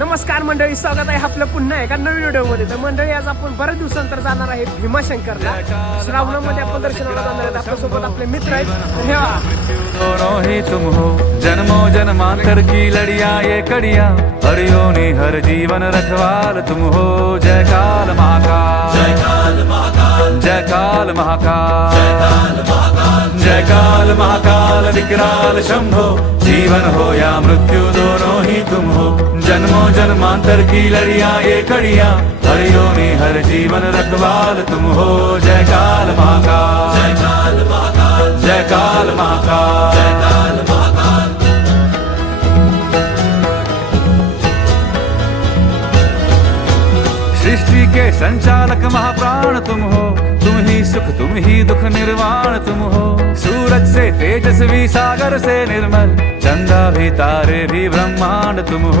नमस्कार मंडळी, स्वागत आहे आपलं पुन्हा एका नवीन व्हिडिओमध्ये. तर मंडळी, आज आपण बऱ्याच दिवसांतर जाणार आहे भीमाशंकरला. श्रावणामध्ये आपण दर्शनाला जाणार आहेत. आपल्यासोबत आपले मित्र आहेत. तर हे पहा. दोनों ही तुम हो, जन्मों जन्मांतर की लड़िया ये कड़िया, हरियोनी हर जीवन रखवाल तुम हो। जय काल महाकाल, जय काल महाकाल, जय काल महाकाल, जय काल महाकाल, जय काल महाकाल विकराल शंभो। जीवन हो या मृत्यु दोनों ही तुम हो, जन्मों जन्मांतर की लड़िया ये कड़िया, हरियोनी हर जीवन रखवाल तुम हो। जय काल महाकाल, जय काल महाकाल, जय काल महाकाल, जय काल महाकाल। सृष्टि के संचालक महाप्राण तुम हो, तुम ही सुख तुम ही दुख निर्वाण तुम हो। सूरज से तेजस्वी, सागर से निर्मल, चंदा भी तारे भी ब्रह्मांड तुम हो।